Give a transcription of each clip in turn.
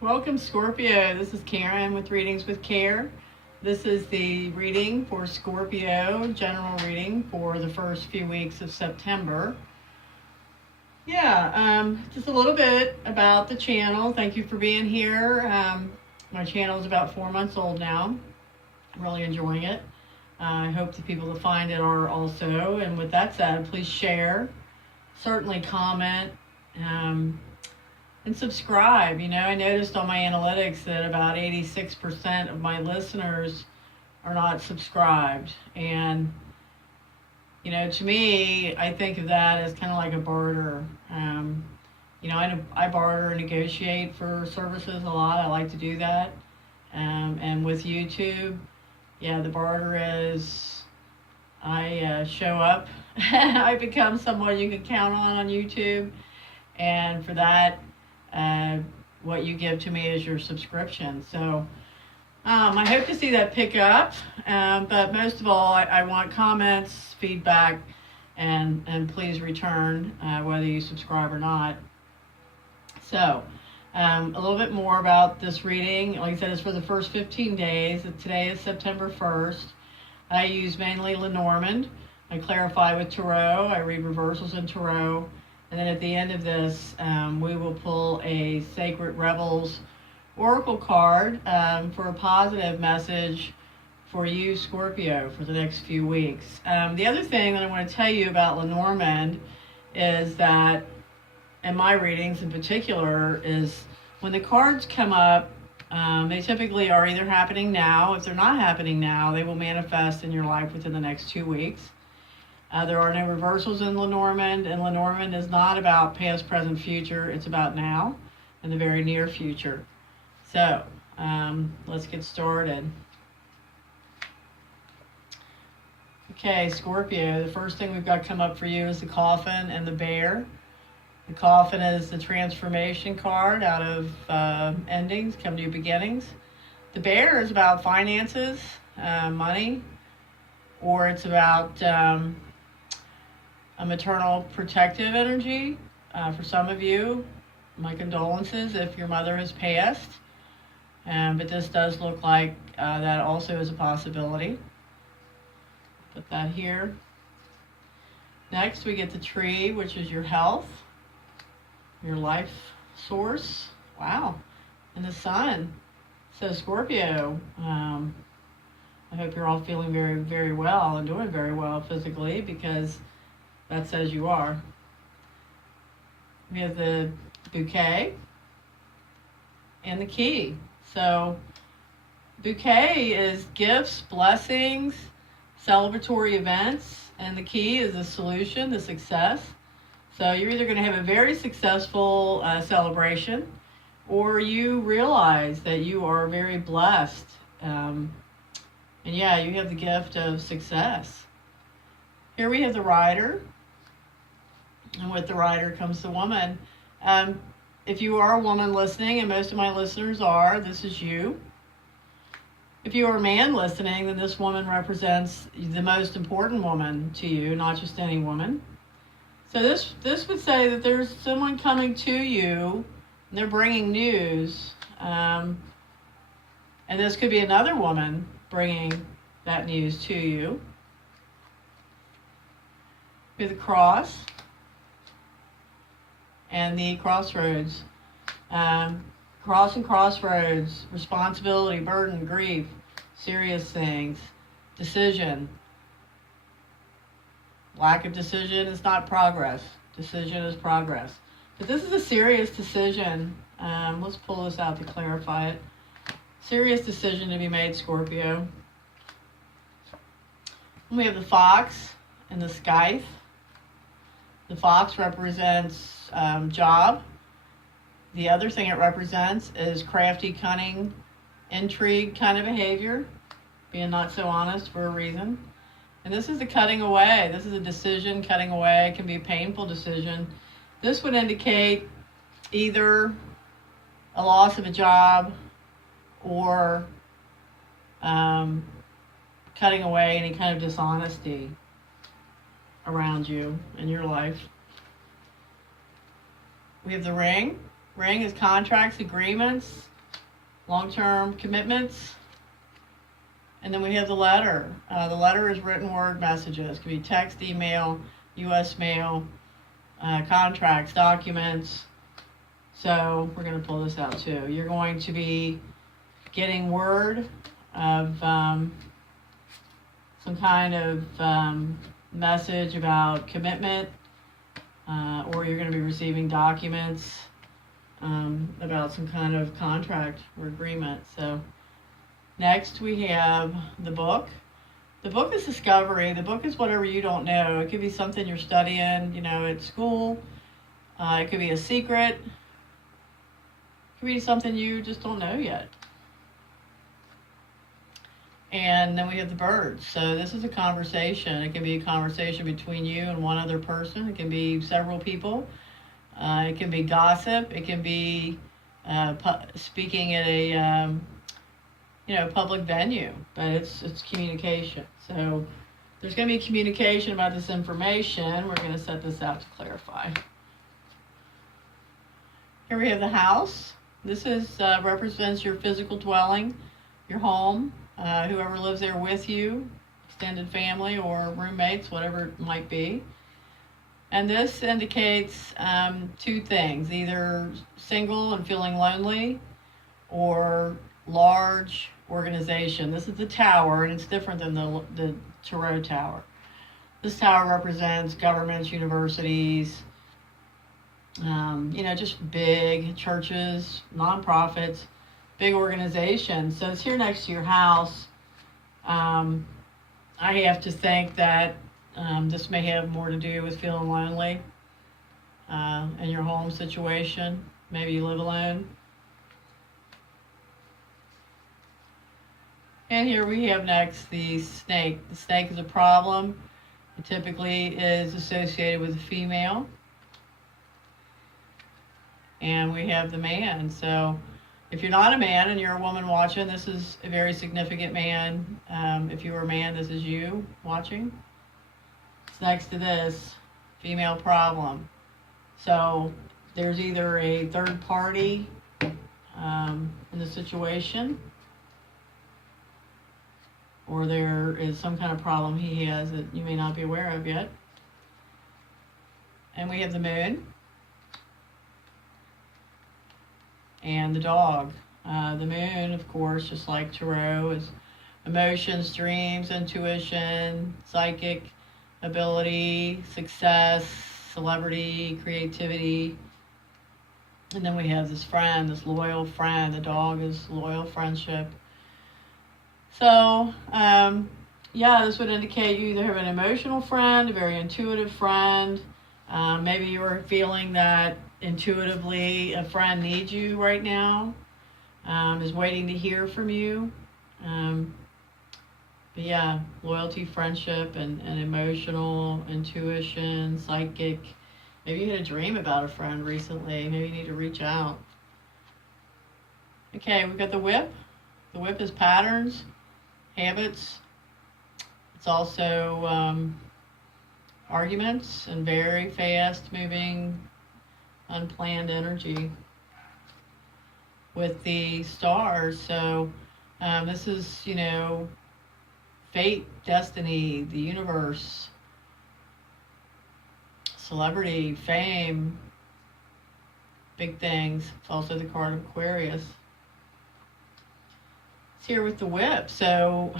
Welcome, Scorpio. This is Karen with Readings with Care. This is the reading for Scorpio, general reading for the first few weeks of September. Just a little bit about the channel. Thank you for being here. My channel is about 4 months old now. I'm really enjoying it. I hope the people that find it are also. And with that said, please share, certainly comment, and subscribe. I noticed on my analytics that about 86% of my listeners are not subscribed. And, to me, I think of that as kind of like a barter. I barter and negotiate for services a lot. I like to do that. And with YouTube, the barter is I show up. I become someone you can count on YouTube. And for that, what you give to me is your subscription. So I hope to see that pick up. But most of all, I want comments, feedback, and please return whether you subscribe or not. So a little bit more about this reading. Like I said, it's for the first 15 days. Today is September 1st. I use mainly Lenormand. I clarify with Tarot. I read reversals in Tarot. And then at the end of this, we will pull a Sacred Rebels Oracle card for a positive message for you, Scorpio, for the next few weeks. The other thing that I want to tell you about Lenormand is that, in my readings in particular, is when the cards come up, they typically are either happening now. If they're not happening now, they will manifest in your life within the next 2 weeks. There are no reversals in Lenormand, and Lenormand is not about past, present, future. It's about now and the very near future. So, let's get started. Okay, Scorpio, the first thing we've got come up for you is the Coffin and the Bear. The Coffin is the transformation card out of endings, come new beginnings. The Bear is about finances, money, or it's about a maternal protective energy. For some of you, my condolences if your mother has passed. But this does look like that also is a possibility. Put that here. Next, we get the tree, which is your health, your life source. Wow. And the sun. So Scorpio, I hope you're all feeling very, very well and doing very well physically, because that says you are. We have the bouquet and the key. So bouquet is gifts, blessings, celebratory events, and the key is the solution, the success. So you're either going to have a very successful celebration, or you realize that you are very blessed. And you have the gift of success. Here we have the Rider. And with the Rider comes the woman. If you are a woman listening, and most of my listeners are, this is you. If you are a man listening, then this woman represents the most important woman to you, not just any woman. So this would say that there's someone coming to you, and they're bringing news. And this could be another woman bringing that news to you. We have the Cross and the Crossroads. Cross and crossroads, responsibility, burden, grief, serious things, decision. Lack of decision is not progress. Decision is progress. But this is a serious decision. Let's pull this out to clarify it. Serious decision to be made, Scorpio. And we have the Fox and the Scythe. The Fox represents job. The other thing it represents is crafty, cunning, intrigue kind of behavior, being not so honest for a reason. And this is the cutting away. This is a decision, cutting away. It can be a painful decision. This would indicate either a loss of a job or cutting away any kind of dishonesty around you in your life. We have the Ring. Ring is contracts, agreements, long-term commitments. And then we have the letter. The letter is written word messages. It could be text, email, U.S. mail, contracts, documents. So we're going to pull this out too. You're going to be getting word of some kind of message about commitment, or you're going to be receiving documents about some kind of contract or agreement. So next we have the book. The book is discovery. The book is whatever you don't know. It could be something you're studying, at school. It could be a secret. It could be something you just don't know yet. And then we have the birds. So this is a conversation. It can be a conversation between you and one other person. It can be several people. It can be gossip. It can be speaking at a public venue, but it's communication. So there's going to be communication about this information. We're going to set this out to clarify. Here we have the house. This is represents your physical dwelling, your home, whoever lives there with you, extended family or roommates, whatever it might be. And this indicates two things: either single and feeling lonely, or large organization. This is the tower, and it's different than the tarot tower. This tower represents governments, universities, just big churches, nonprofits, big organizations. So it's here next to your house. I have to think that this may have more to do with feeling lonely in your home situation. Maybe you live alone. And here we have next the snake. The snake is a problem. It typically is associated with a female. And we have the man. So if you're not a man and you're a woman watching, this is a very significant man. If you were a man, this is you watching. It's next to this, female problem. So there's either a third party in the situation, or there is some kind of problem he has that you may not be aware of yet. And we have the moon and the dog. The moon, of course, just like tarot, is emotions, dreams, intuition, psychic ability, success, celebrity, creativity. And then we have this friend, this loyal friend. The dog is loyal friendship. So, this would indicate you either have an emotional friend, a very intuitive friend. Maybe you're feeling that intuitively a friend needs you right now, is waiting to hear from you. Loyalty, friendship, and emotional, intuition, psychic. Maybe you had a dream about a friend recently. Maybe you need to reach out. Okay, we've got the whip. The whip is patterns, habits. It's also arguments and very fast moving, unplanned energy with the stars. So this is, fate, destiny, the universe, celebrity, fame, big things. It's also the card of Aquarius. It's here with the whip. So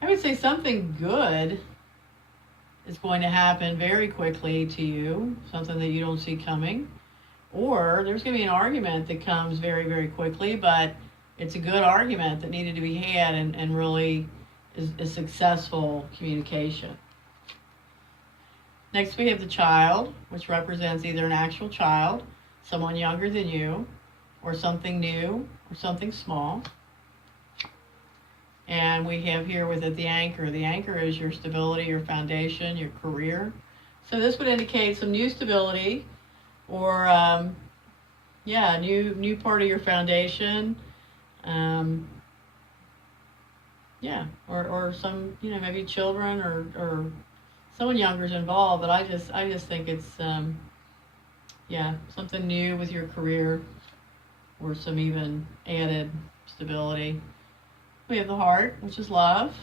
I would say something good is going to happen very quickly to you, something that you don't see coming. Or there's going to be an argument that comes very, very quickly, but it's a good argument that needed to be had and really is a successful communication. Next we have the child, which represents either an actual child, someone younger than you, or something new, or something small. And we have here with it the anchor. The anchor is your stability, your foundation, your career. So this would indicate some new stability, or new part of your foundation. Or some, maybe children or someone younger is involved. But I just think it's something new with your career, or some even added stability. We have the heart, which is love,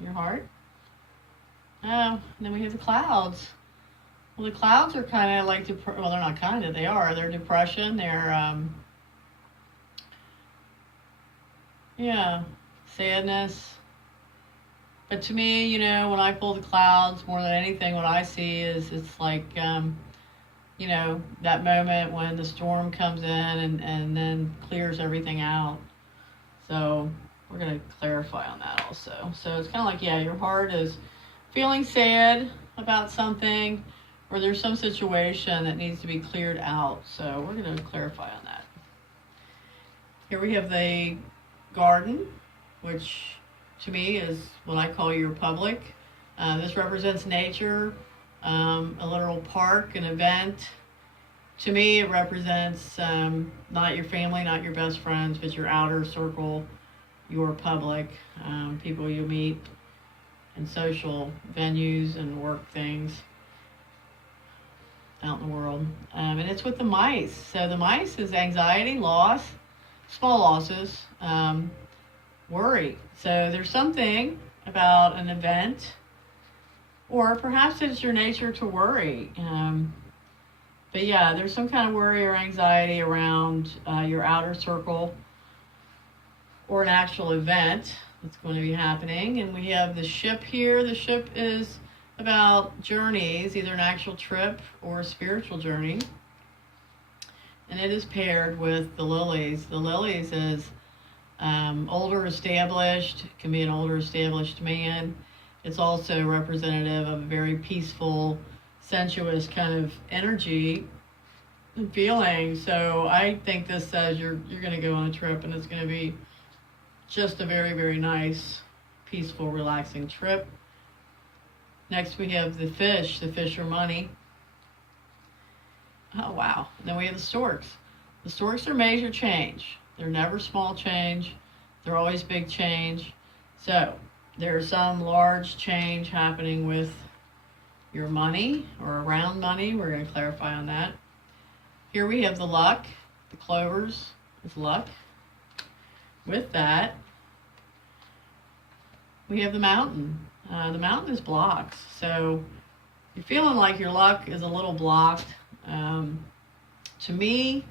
your heart. Oh, and then we have the clouds. Well, the clouds are kind of like, well, they're not kind of, they are. They're depression, they're, yeah, sadness. But to me, you know, when I pull the clouds, more than anything, what I see is it's like, you know, that moment when the storm comes in and then clears everything out. So we're going to clarify on that also. So it's kind of like, yeah, your heart is feeling sad about something, or there's some situation that needs to be cleared out. So we're going to clarify on that. Here we have the garden, which to me is what I call your public. This represents nature, a literal park, an event. To me, it represents not your family, not your best friends, but your outer circle, your public, people you meet in social venues and work things out in the world. And it's with the mice. So the mice is anxiety, loss, small losses, worry. So there's something about an event, or perhaps it's your nature to worry. But yeah, there's some kind of worry or anxiety around your outer circle or an actual event that's going to be happening. And we have the ship here. The ship is about journeys, either an actual trip or a spiritual journey. And it is paired with the lilies. The lilies is older established. It can be an older established man. It's also representative of a very peaceful, sensuous kind of energy and feeling. So I think this says you're going to go on a trip, and it's going to be just a very, very nice, peaceful, relaxing trip. Next we have the fish. The fish are money. Oh, wow. And then we have the storks. The storks are major change. They're never small change. They're always big change. So there's some large change happening with your money or around money. We're going to clarify on that. Here we have the luck. The clovers is luck. With that, we have the mountain. The mountain is blocks. So you're feeling like your luck is a little blocked. To me,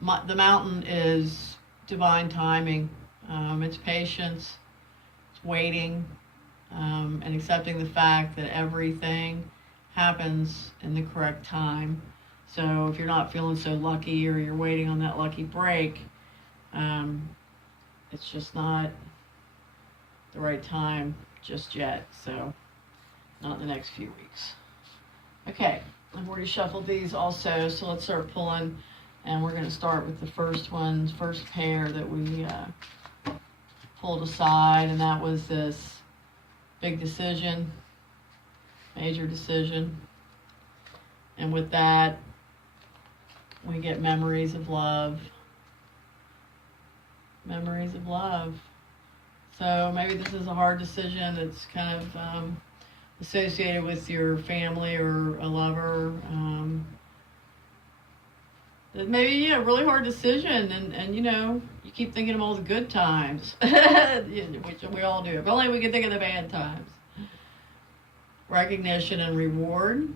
the mountain is divine timing. It's patience, it's waiting, and accepting the fact that everything happens in the correct time. So if you're not feeling so lucky, or you're waiting on that lucky break, it's just not the right time just yet. So not in the next few weeks. Okay, I've already shuffled these also, so let's start pulling. And we're going to start with the first pair that we pulled aside, and that was this big decision, major decision. And with that, we get memories of love. Memories of love. So maybe this is a hard decision that's kind of associated with your family or a lover. Maybe a really hard decision, and you know, you keep thinking of all the good times, which we all do. If only we could think of the bad times. Recognition and reward.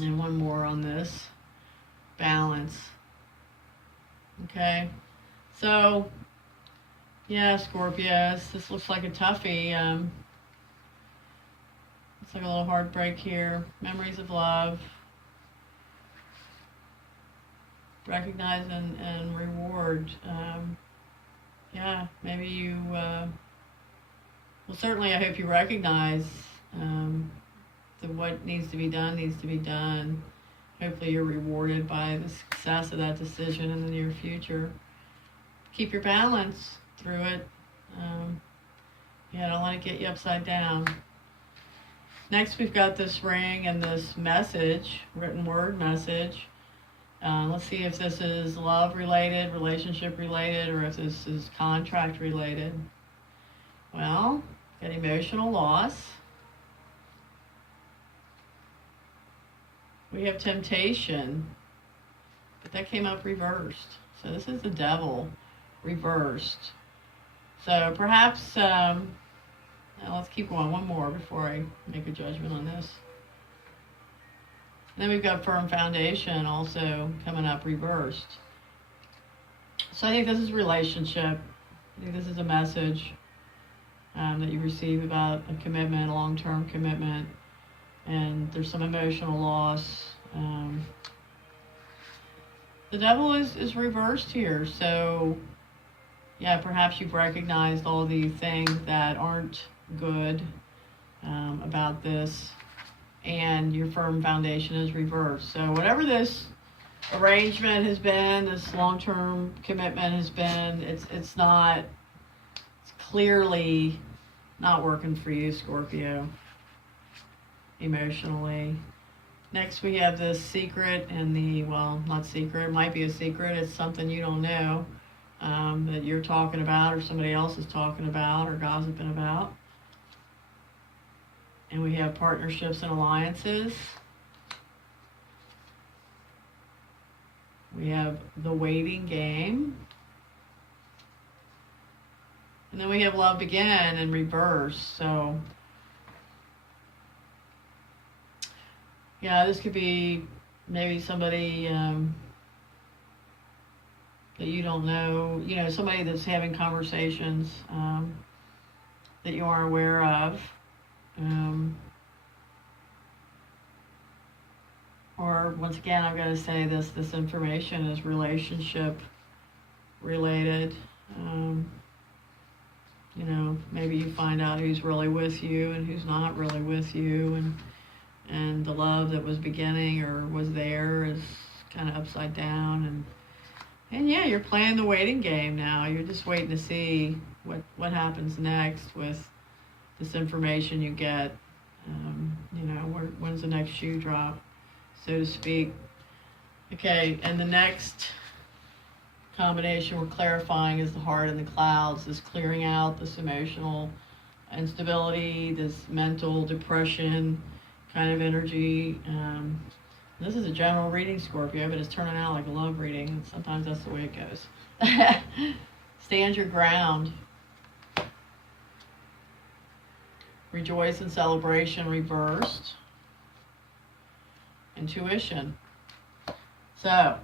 And one more on this. Balance. Okay. So, yeah, Scorpios, this looks like a toughie. It's like a little heartbreak here. Memories of love. Recognize and reward. Yeah, maybe you, well, certainly I hope you recognize that what needs to be done needs to be done. Hopefully you're rewarded by the success of that decision in the near future. Keep your balance through it. Yeah, don't let it get you upside down. Next, we've got this ring and this message, written word message. Let's see if this is love related, relationship related, or if this is contract related. Well, got emotional loss. We have temptation, but that came up reversed. So this is the devil. reversed. So perhaps, now let's keep going. One more before I make a judgment on this. And then we've got firm foundation also coming up reversed. So I think this is relationship. I think this is a message that you receive about a commitment, a long-term commitment, and there's some emotional loss. The devil is reversed here, so yeah, perhaps you've recognized all the things that aren't good about this, and your firm foundation is reversed. So whatever this arrangement has been, this long-term commitment has been, it's clearly not working for you, Scorpio, emotionally. Next we have this secret and the, well, not secret, it might be a secret, it's something you don't know that you're talking about or somebody else is talking about or gossiping about. And we have partnerships and alliances. We have the waiting game. And then we have love begin in reverse. So, yeah, this could be maybe somebody that you don't know, somebody that's having conversations that you aren't aware of. Or once again, I've got to say this information is relationship related. Maybe you find out who's really with you and who's not really with you, and the love that was beginning or was there is kind of upside down, and yeah, you're playing the waiting game now. You're just waiting to see what happens next with this information you get. When's the next shoe drop, so to speak. Okay, and the next combination we're clarifying is the heart and the clouds, this clearing out this emotional instability, this mental depression kind of energy. This is a general reading, Scorpio, but it's turning out like a love reading. Sometimes that's the way it goes. Stand your ground. Rejoice and celebration reversed. Intuition. So,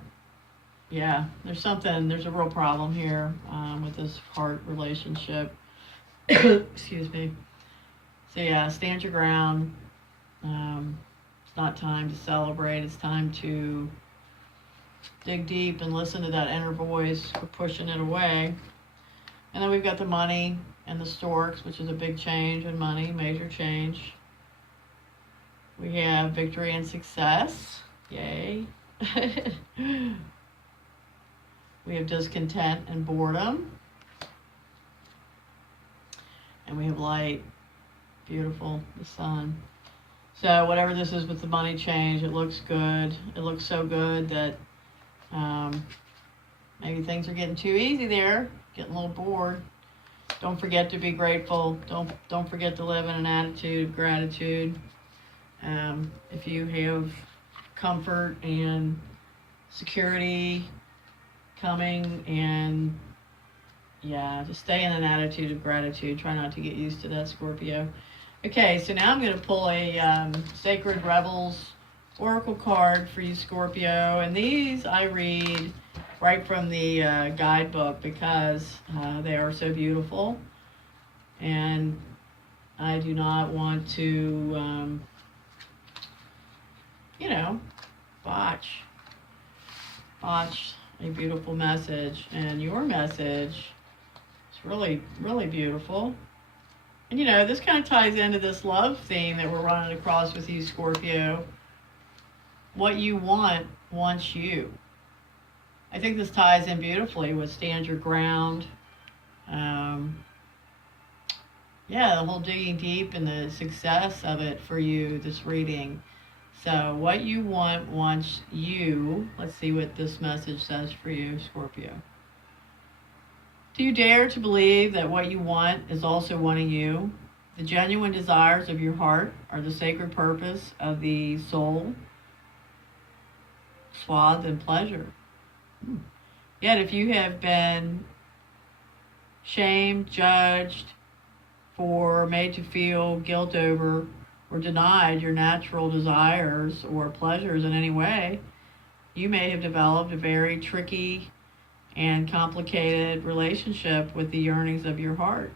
yeah, there's a real problem here with this heart relationship. Excuse me. So yeah, stand your ground. It's not time to celebrate. It's time to dig deep and listen to that inner voice. We're pushing it away. And then we've got the money and the storks, which is a big change in money, major change. We have victory and success. Yay. We have discontent and boredom. And we have light. Beautiful, the sun. So whatever this is with the money change, it looks good. It looks so good that maybe things are getting too easy there. Getting a little bored. Don't forget to be grateful. Don't forget to live in an attitude of gratitude. If you have comfort and security coming, and yeah, just stay in an attitude of gratitude. Try not to get used to that, Scorpio. Okay, so now I'm going to pull a Sacred Rebels Oracle card for you, Scorpio, and these I read right from the guidebook because they are so beautiful, and I do not want to botch a beautiful message. And your message is really, really beautiful. And this kind of ties into this love theme that we're running across with you, Scorpio. What you want wants you. I think this ties in beautifully with stand your ground. The whole digging deep and the success of it for you, this reading. So what you want wants you. Let's see what this message says for you, Scorpio. Do you dare to believe that what you want is also wanting you? The genuine desires of your heart are the sacred purpose of the soul, swathed in pleasure. Yet if you have been shamed, judged, for made to feel guilt over, or denied your natural desires or pleasures in any way, you may have developed a very tricky and complicated relationship with the yearnings of your heart.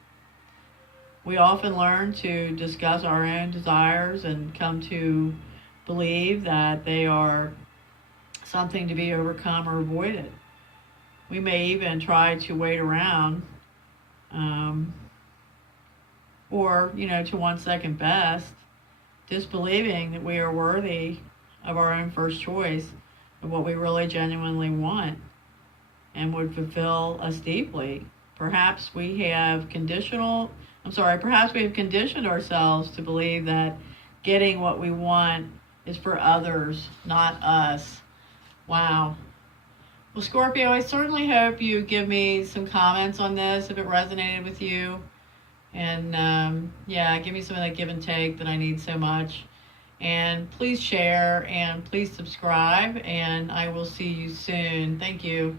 We often learn to discuss our own desires and come to believe that they are something to be overcome or avoided. We may even try to wait around, or, to one second best, disbelieving that we are worthy of our own first choice of what we really genuinely want and would fulfill us deeply. Perhaps we have conditioned ourselves to believe that getting what we want is for others, not us. Wow. Well, Scorpio, I certainly hope you give me some comments on this if it resonated with you. And give me some of that give and take that I need so much. And please share and please subscribe. And I will see you soon. Thank you.